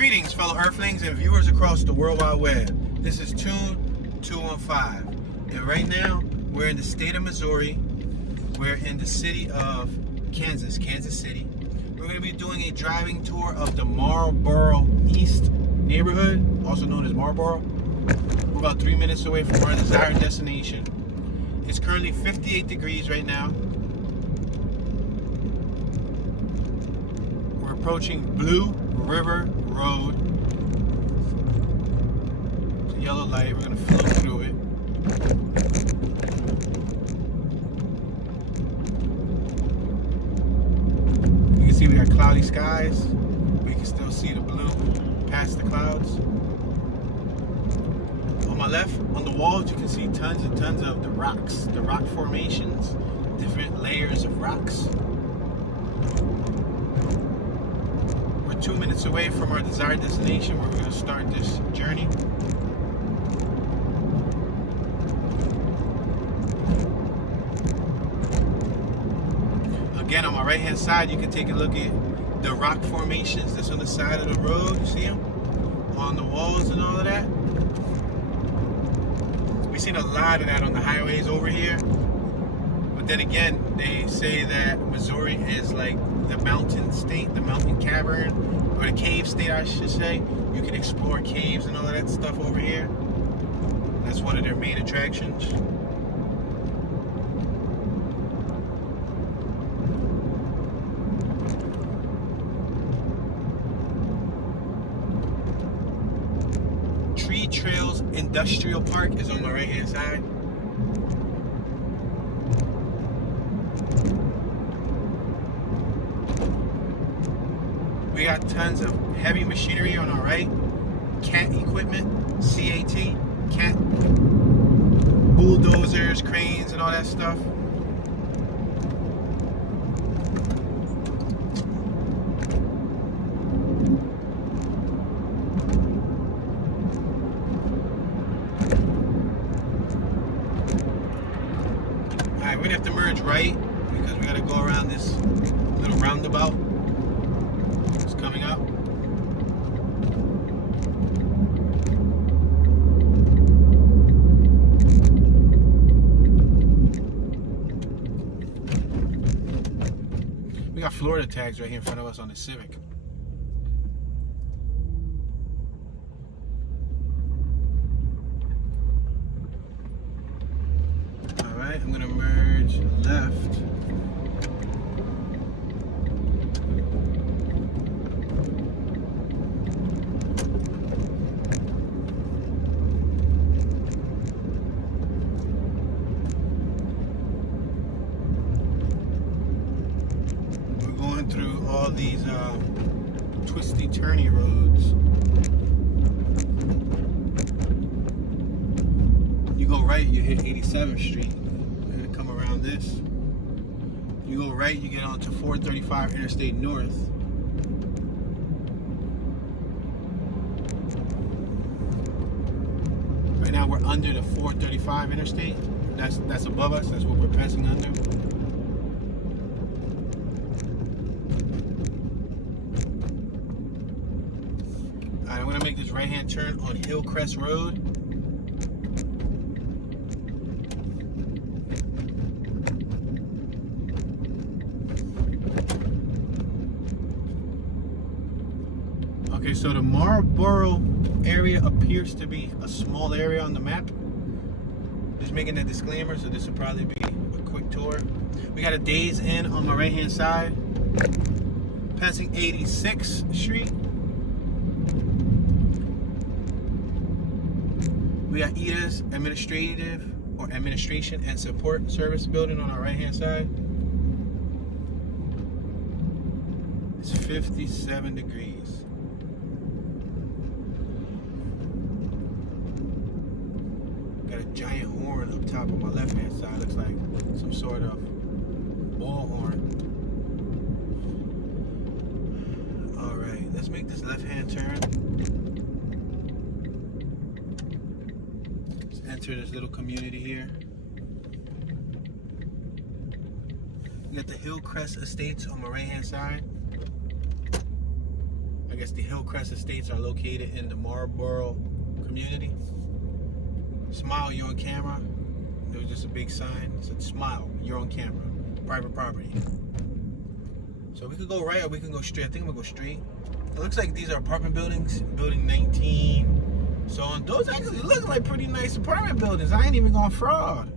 Greetings, fellow Earthlings and viewers across the World Wide Web. This is Tune 215, and right now we're in the state of Missouri. We're in the city of Kansas City. We're going to be doing a driving tour of the Marborough East neighborhood, also known as Marlborough. We're about 3 minutes away from our desired destination. It's currently 58 degrees right now. We're approaching Blue River Road. It's a yellow light. We're going to flow through it. You can see we got cloudy skies. We can still see the blue past the clouds. On my left, on the walls, you can see tons and tons of the rocks, the rock formations, different layers of rocks. 2 minutes away from our desired destination where we're going to start this journey. Again, on my right hand side, you can take a look at the rock formations that's on the side of the road. You see them on the walls and all of that. We've seen a lot of that on the highways over here. But then again, they say that Missouri is like the mountain state, the mountain cavern, or the cave state, I should say. You can explore caves and all of that stuff over here. That's one of their main attractions. Tree Trails Industrial Park is on my right hand side. We got tons of heavy machinery on our right. CAT equipment, CAT, CAT, bulldozers, cranes, and all that stuff. Alright, we're gonna have to merge right because we gotta go around this little roundabout. Coming up. We got Florida tags right here in front of us on the Civic. All right, I'm gonna merge left. Through all these twisty turny roads. You go right, you hit 87th Street. You're gonna come around this. You go right, you get onto 435 Interstate North. Right now we're under the 435 Interstate. That's above us. That's what we're passing under. I'm going to make this right-hand turn on Hillcrest Road. Okay, so the Marlborough area appears to be a small area on the map. Just making that disclaimer, so this will probably be a quick tour. We got a Days Inn on my right-hand side, passing 86th Street. We got Ida's Administration and Support Service building on our right hand side. It's 57 degrees. Got a giant horn up top on my left hand side. Looks like some sort of ball horn. Alright, let's make this left hand turn. Enter this little community here. We got the Hillcrest Estates on my right hand side. I guess the Hillcrest estates are located in the Marborough community. Smile, you're on camera. There was just a big sign that said smile, you're on camera. Private property. So we could go right or we can go straight. I think I'm gonna go straight. It looks like these are apartment buildings. Building 19. So those actually look like pretty nice apartment buildings. I ain't even gonna fraud.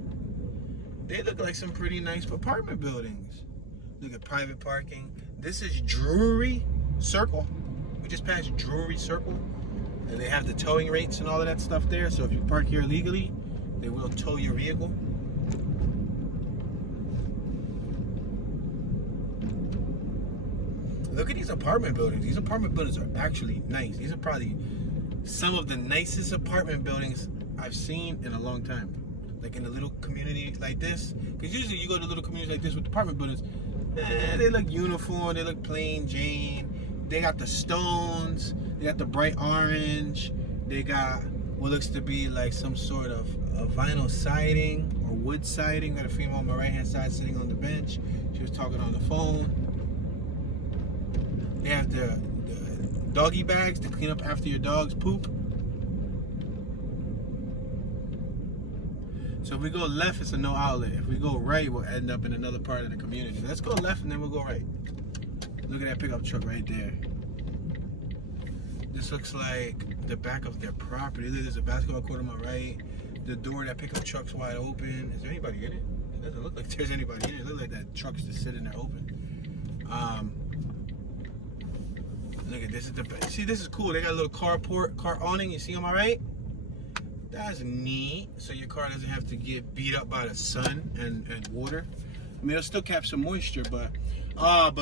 They look like some pretty nice apartment buildings. Look at private parking. This is Drury Circle. We just passed Drury Circle. And they have the towing rates and all of that stuff there. So if you park here illegally, they will tow your vehicle. Look at these apartment buildings. These apartment buildings are actually nice. These are probably some of the nicest apartment buildings I've seen in a long time. Like in a little community like this. Because usually you go to little communities like this with apartment buildings, they look uniform, they look plain Jane. They got the stones, they got the bright orange, they got what looks to be like some sort of a vinyl siding or wood siding. Got a female on my right hand side sitting on the bench. She was talking on the phone. They have the doggy bags to clean up after your dog's poop. So if we go left, it's a no outlet. If we go right, we'll end up in another part of the community. Let's go left and then we'll go right. Look at that pickup truck right there. This looks like the back of their property. There's a basketball court on my right. The door of that pickup truck's wide open. Is there anybody in it? It doesn't look like there's anybody in it. It looks like that truck's just sitting there open. Look at this. See, this is cool. They got a little car awning. You see on my right? That's neat. So your car doesn't have to get beat up by the sun and water. I mean, it'll still catch some moisture, but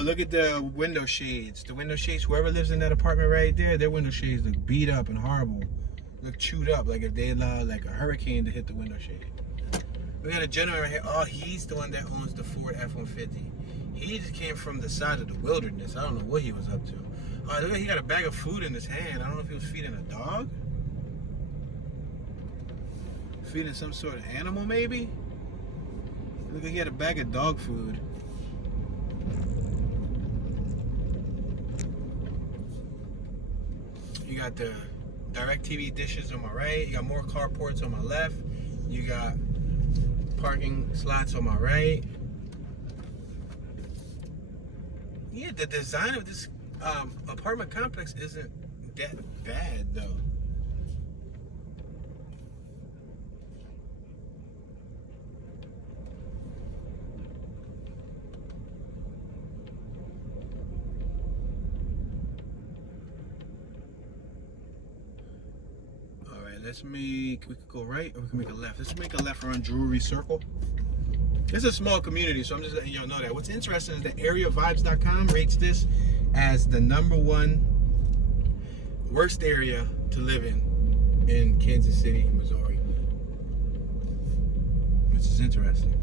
look at the window shades. The window shades, whoever lives in that apartment right there, their window shades look beat up and horrible. Look chewed up, like if they allowed like a hurricane to hit the window shade. We got a gentleman right here. Oh, he's the one that owns the Ford F-150. He just came from the side of the wilderness. I don't know what he was up to. Oh, look, he got a bag of food in his hand. I don't know if he was feeding a dog. Feeding some sort of animal, maybe? Look like he had a bag of dog food. You got the DirecTV dishes on my right. You got more carports on my left. You got parking slots on my right. Yeah, the design of this apartment complex isn't that bad, though. We could go right or we can make a left. Let's make a left around Drury Circle. It's a small community, so I'm just letting y'all know that. What's interesting is that areavibes.com rates this as the #1 worst area to live in Kansas City, Missouri. Which is interesting.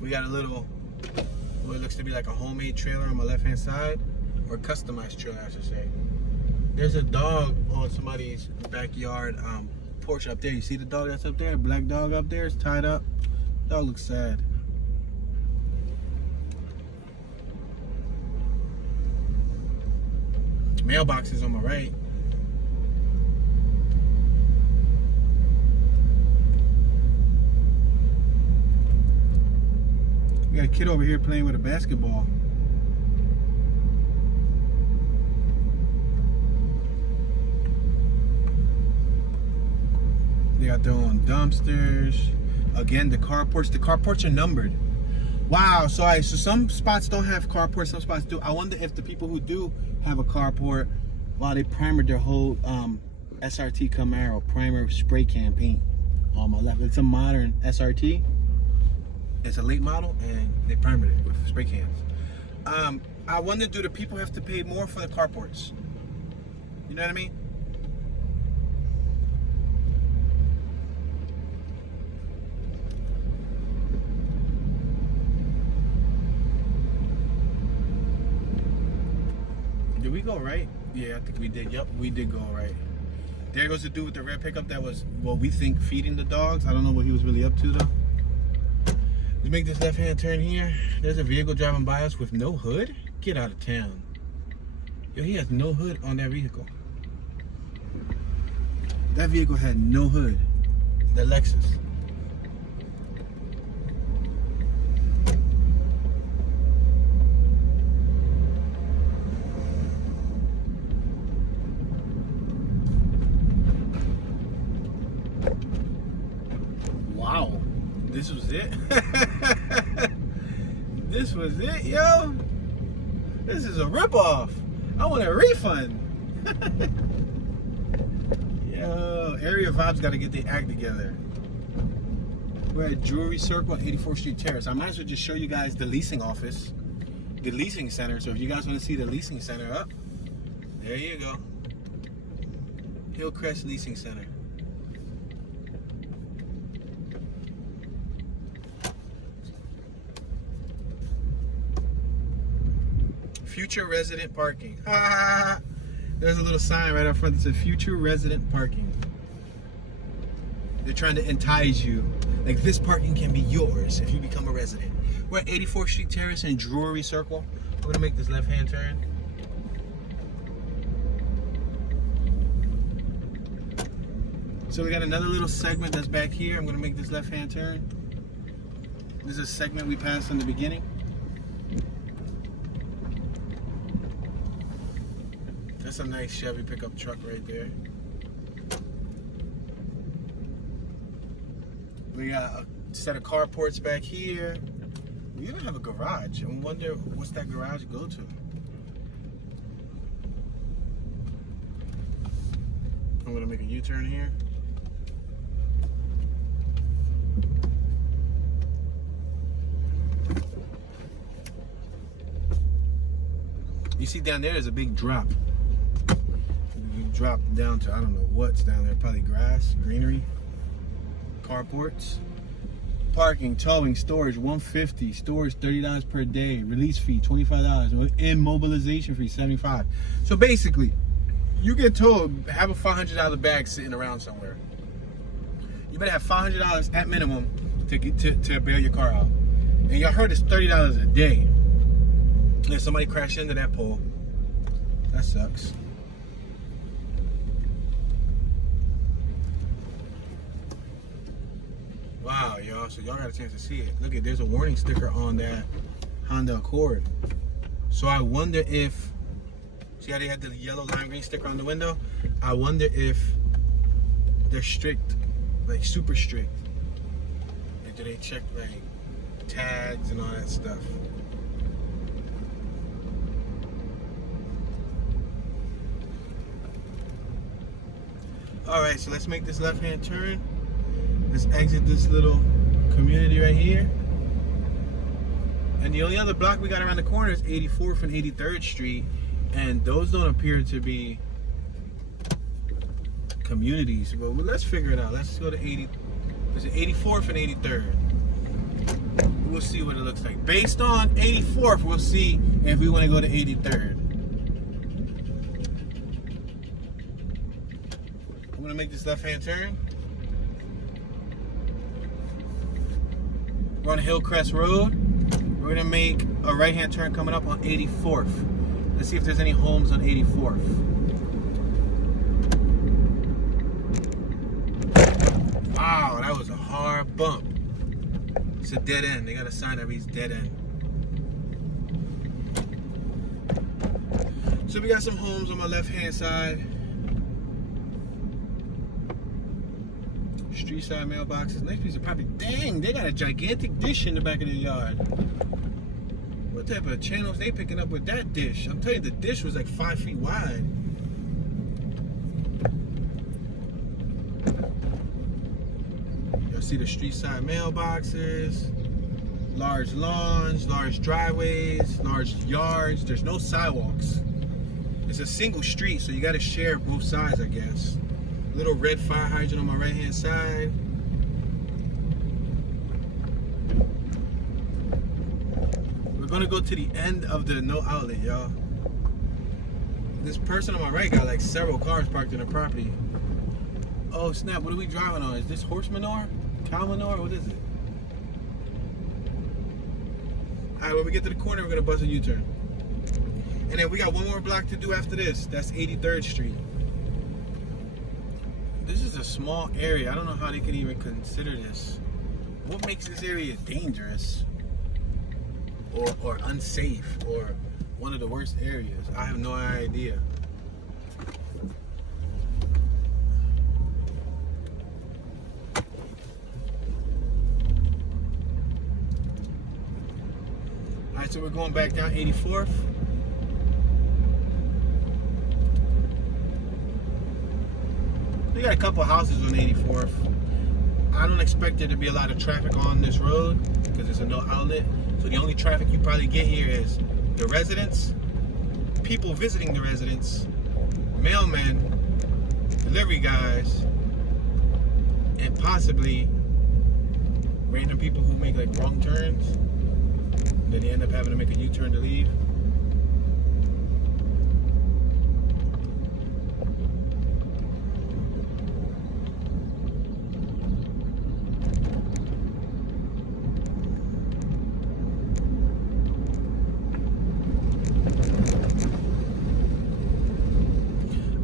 We got a little, what looks to be like a homemade trailer on my left-hand side, or a customized trailer, I should say. There's a dog on somebody's backyard porch up there. You see the dog that's up there? The black dog up there is tied up. Dog looks sad. Mailbox is on my right. We got a kid over here playing with a basketball. They got their own dumpsters. Again, the carports are numbered. Wow, so some spots don't have carports, some spots do. I wonder if the people who do have a carport, wow, they primered their whole SRT Camaro primer spray can paint on my left. It's a modern SRT. It's a late model, and they primered it with spray cans. I wonder, do the people have to pay more for the carports? You know what I mean? Did we go right? Yeah, I think we did. Yep, we did go right. There goes the dude with the red pickup that was, well, we think feeding the dogs. I don't know what he was really up to, though. Let's make this left-hand turn here. There's a vehicle driving by us with no hood. Get out of town. Yo, he has no hood on that vehicle. That vehicle had no hood. The Lexus. Wow. This was it? This was it, yo? This is a ripoff. I want a refund. Yo, Area Vibes got to get their act together. We're at Jewelry Circle on 84th Street Terrace. I might as well just show you guys the leasing office, the leasing center. So if you guys want to see the leasing center up, there you go. Hillcrest Leasing Center. Future resident parking. There's a little sign right up front that says future resident parking. They're trying to entice you. Like, this parking can be yours if you become a resident. We're at 84th Street Terrace and Jewelry Circle. I'm gonna make this left-hand turn. So we got another little segment that's back here. I'm gonna make this left-hand turn. This is a segment we passed in the beginning. That's a nice Chevy pickup truck right there. We got a set of carports back here. We even have a garage. I wonder what's that garage go to? I'm gonna make a U-turn here. You see down there, there's a big drop. You drop down to, I don't know what's down there, probably grass, greenery, carports. Parking, towing, storage, $150. Storage, $30 per day. Release fee, $25. Immobilization fee, $75. So basically, you get told, have a $500 bag sitting around somewhere. You better have $500 at minimum to bail your car out. And y'all heard it's $30 a day. If somebody crashed into that pole, that sucks. Wow, y'all, so y'all got a chance to see it. Look at, there's a warning sticker on that Honda Accord. So I wonder if, see how they had the yellow lime green sticker on the window? I wonder if they're strict, like super strict. And do they check like tags and all that stuff? All right, so let's make this left-hand turn. Let's exit this little community right here. And the only other block we got around the corner is 84th and 83rd Street. And those don't appear to be communities. But let's figure it out. Let's go to 84th and 83rd. We'll see what it looks like. Based on 84th, we'll see if we want to go to 83rd. I'm gonna make this left-hand turn. We're on Hillcrest Road. We're gonna make a right-hand turn coming up on 84th. Let's see if there's any homes on 84th. Wow, that was a hard bump. It's a dead end. They got a sign that reads dead end. So we got some homes on my left-hand side. Street side mailboxes. Nice piece of property. Dang, they got a gigantic dish in the back of the yard. What type of channels they picking up with that dish? I'm telling you, the dish was like 5 feet wide. You'll see the street side mailboxes, large lawns, large driveways, large yards. There's no sidewalks. It's a single street, so you got to share both sides, I guess. Little red fire hydrant on my right hand side. We're gonna go to the end of the no outlet, y'all. This person on my right got like several cars parked in the property. Oh snap, what are we driving on? Is this horse manure? Cow manure? What is it? Alright, when we get to the corner, we're gonna bust a U-turn. And then we got one more block to do after this. That's 83rd Street. This is a small area. I don't know how they could even consider this. What makes this area dangerous? Or unsafe? Or one of the worst areas? I have no idea. Alright, so we're going back down 84th. We got a couple houses on 84th. I don't expect there to be a lot of traffic on this road because there's a no outlet. So the only traffic you probably get here is the residents, people visiting the residents, mailmen, delivery guys, and possibly random people who make like wrong turns. Then they end up having to make a U-turn to leave.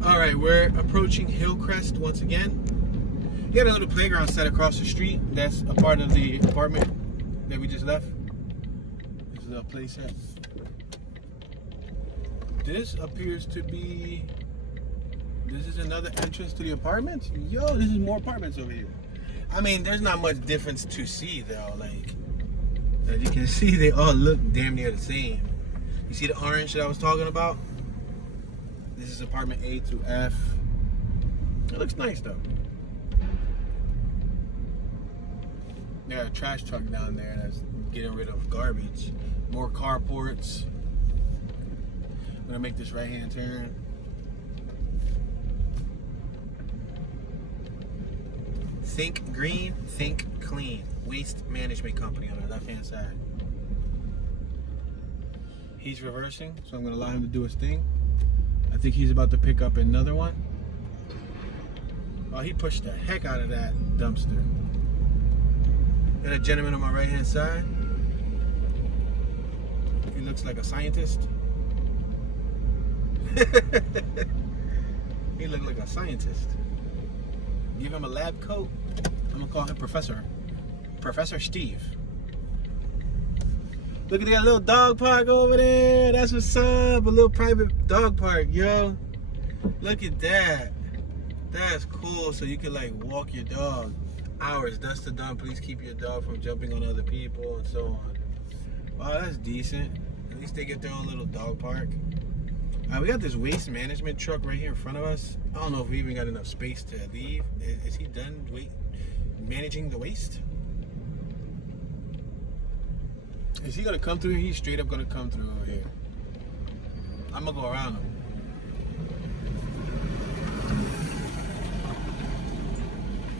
Alright, we're approaching Hillcrest once again. We got a little playground set across the street. That's a part of the apartment that we just left. This is a play set. This appears to be... This is another entrance to the apartments? Yo, this is more apartments over here. I mean, there's not much difference to see though. Like, as you can see, they all look damn near the same. You see the orange that I was talking about? This is apartment A through F. It looks nice though. They got a trash truck down there that's getting rid of garbage. More carports. I'm gonna make this right hand turn. Think green, think clean. Waste management company on the left hand side. He's reversing, so I'm gonna allow him to do his thing. I think he's about to pick up another one. Oh, he pushed the heck out of that dumpster. Got a gentleman on my right hand side. He looks like a scientist. He looked like a scientist. Give him a lab coat. I'm gonna call him Professor Steve. Look at that little dog park over there. That's what's up. A little private dog park, yo. Look at that. That's cool. So you can like walk your dog. Hours, dusk to dawn. Please keep your dog from jumping on other people and so on. Wow, that's decent. At least they get their own little dog park. We got this waste management truck right here in front of us. I don't know if we even got enough space to leave. Is he done managing the waste? Is he gonna come through here? He's straight up gonna come through over here. I'm gonna go around him.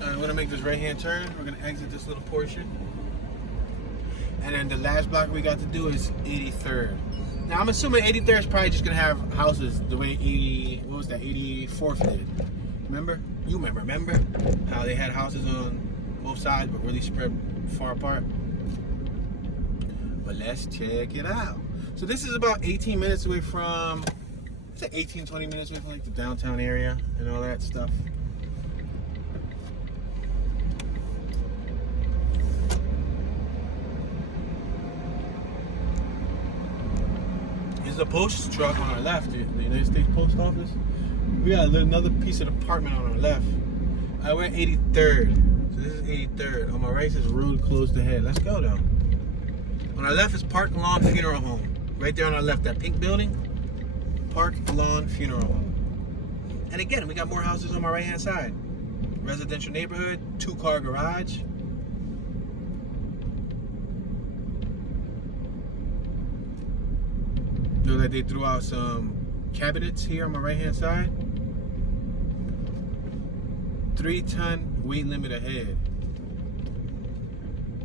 I'm gonna make this right hand turn. We're gonna exit this little portion. And then the last block we got to do is 83rd. Now I'm assuming 83rd is probably just gonna have houses the way 84th did. Remember? You remember how they had houses on both sides but really spread far apart? But let's check it out. So this is about 18 minutes away from, it's like 18, 20 minutes away from like the downtown area and all that stuff. There's a post truck on our left, the United States Post Office. We got another piece of apartment on our left. We're at 83rd. So this is 83rd. On my right says road closed ahead. Let's go though. On our left is Park Lawn Funeral Home. Right there on our left, that pink building. Park Lawn Funeral Home. And again, we got more houses on my right hand side. Residential neighborhood, 2-car garage. Look like they threw out some cabinets here on my right hand side. 3-ton weight limit ahead.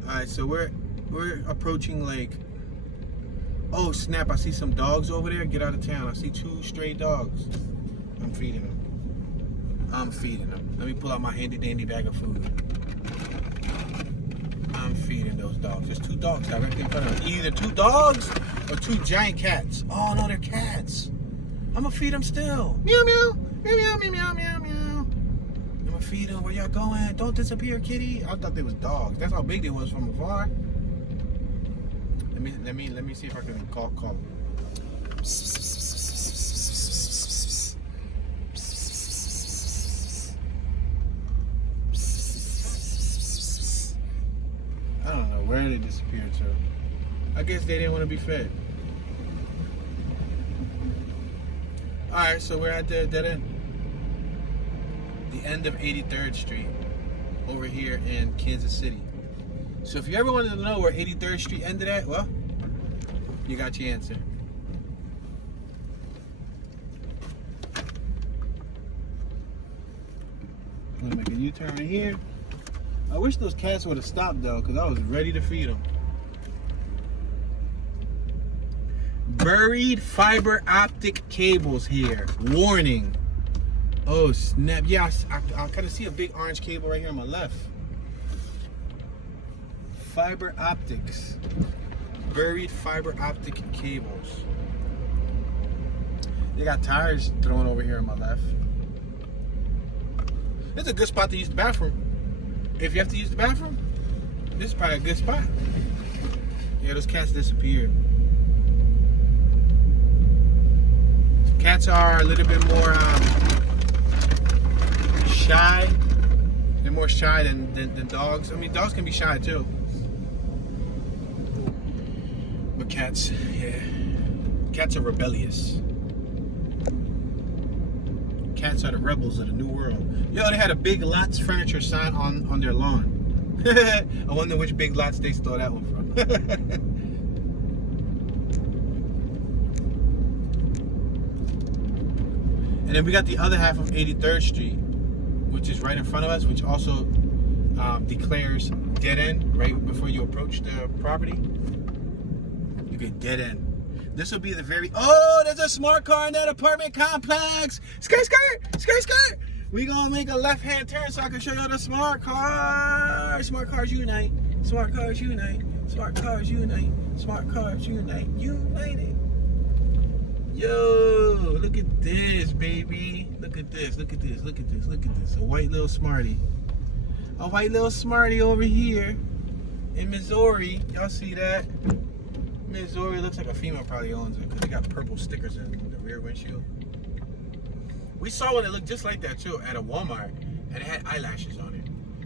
Alright, so we're approaching like, oh snap, I see some dogs over there. Get out of town. I see 2 stray dogs. I'm feeding them. Let me pull out my handy dandy bag of food. I'm feeding those dogs. There's 2 dogs directly in front of us. Either 2 dogs or 2 giant cats. Oh no, they're cats. I'm gonna feed them still. Meow meow, meow meow meow meow meow meow. I'm gonna feed them. Where y'all going? Don't disappear, kitty. I thought they was dogs. That's how big they was from afar. Let me see if I can call. I don't know where they disappeared to. I guess they didn't want to be fed. Alright, so we're at the dead end. The end of 83rd Street. Over here in Kansas City. So if you ever wanted to know where 83rd Street ended at, well, you got your answer. I'm gonna make a U-turn right here. I wish those cats would have stopped though, because I was ready to feed them. Buried fiber optic cables here. Warning. Oh snap. Yeah, I kind of see a big orange cable right here on my left. Fiber optics. Buried fiber optic cables. They got tires thrown over here on my left. It's a good spot to use the bathroom. If you have to use the bathroom, this is probably a good spot. Yeah, those cats disappeared. Cats are a little bit more shy. They're more shy than dogs. I mean, dogs can be shy too. But cats, yeah. Cats are rebellious. Cats are the rebels of the new world. Yo, they had a Big Lots furniture sign on their lawn. I wonder which Big Lots they stole that one from. And then we got the other half of 83rd Street, which is right in front of us, which also declares dead end right before you approach the property. You get dead end. This will be the very... Oh, there's a smart car in that apartment complex. Skirt, skirt, skirt, skirt. We gonna make a left-hand turn so I can show y'all the smart car. Smart cars unite. Smart cars unite. Smart cars unite. Smart cars unite. United. Yo, look at this, baby. Look at this. Look at this. Look at this. Look at this. A white little Smarty. A white little Smarty over here in Missouri. Y'all see that? Missouri looks like a female probably owns it because they got purple stickers in the rear windshield. We saw one that looked just like that too at a Walmart, and it had eyelashes on it.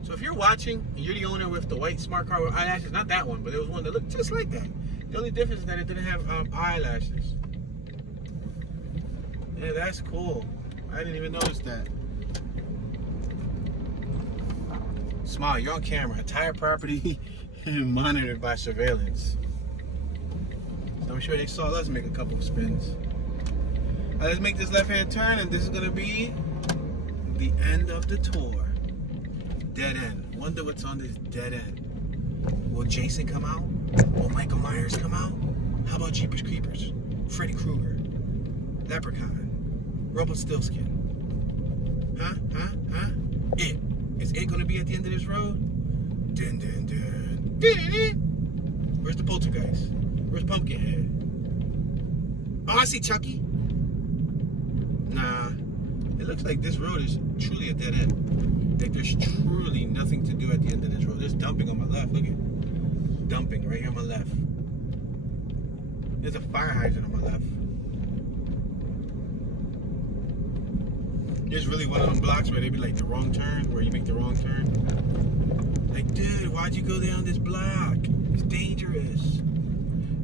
So if you're watching and you're the owner with the white smart car with eyelashes, not that one, but there was one that looked just like that. The only difference is that it didn't have eyelashes. Yeah, that's cool. I didn't even notice that. Smile, you're on camera. Entire property monitored by surveillance. I'm sure they saw us make a couple of spins. Right, let's make this left-hand turn, and this is gonna be the end of the tour. Dead end. Wonder what's on this dead end. Will Jason come out? Will Michael Myers come out? How about Jeepers Creepers? Freddy Krueger? Leprechaun? Rumpelstiltskin? Huh? It. Is it gonna be at the end of this road? Dun dun dun. Dun, dun, dun. Where's the poltergeist? Where's Pumpkinhead? Oh, I see Chucky. Nah. It looks like this road is truly a dead end. Like there's truly nothing to do at the end of this road. There's dumping on my left. Look at dumping right here on my left. There's a fire hydrant on my left. There's really one of them blocks where they be like the wrong turn, where you make the wrong turn. Like, dude, why'd you go down this block? It's dangerous.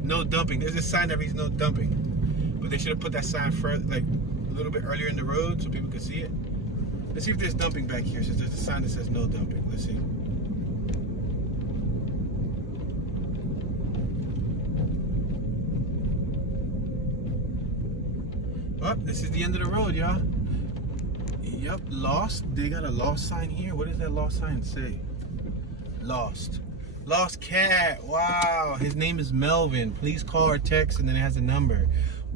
No dumping. There's a sign that reads no dumping. But they should have put that sign further, like a little bit earlier in the road so people could see it. Let's see if there's dumping back here, since there's a sign that says no dumping. Let's see. Oh, this is the end of the road, y'all. Yep, lost. They got a lost sign here. What does that lost sign say? Lost. Lost cat. Wow. His name is Melvin. Please call or text, and then it has a number.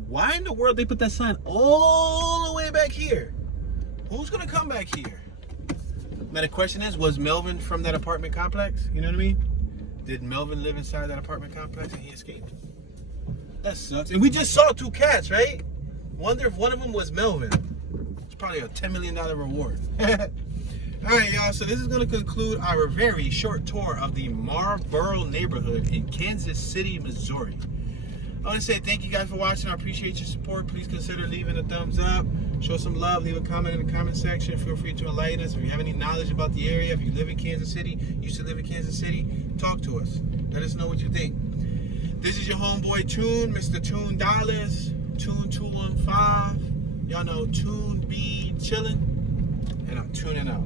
Why in the world they put that sign all the way back here? Who's gonna come back here? Now the question is, was Melvin from that apartment complex? You know what I mean? Did Melvin live inside that apartment complex and he escaped? That sucks. And we just saw 2 cats, right? Wonder if one of them was Melvin. It's probably a $10 million reward. Alright, y'all. So this is going to conclude our very short tour of the Marborough neighborhood in Kansas City, Missouri. I want to say thank you guys for watching. I appreciate your support. Please consider leaving a thumbs up. Show some love. Leave a comment in the comment section. Feel free to enlighten us. If you have any knowledge about the area, if you live in Kansas City, used to live in Kansas City, talk to us. Let us know what you think. This is your homeboy Tune, Mr. Tune Dollars, Tune 215. Y'all know Tune be chillin', and I'm tuning out.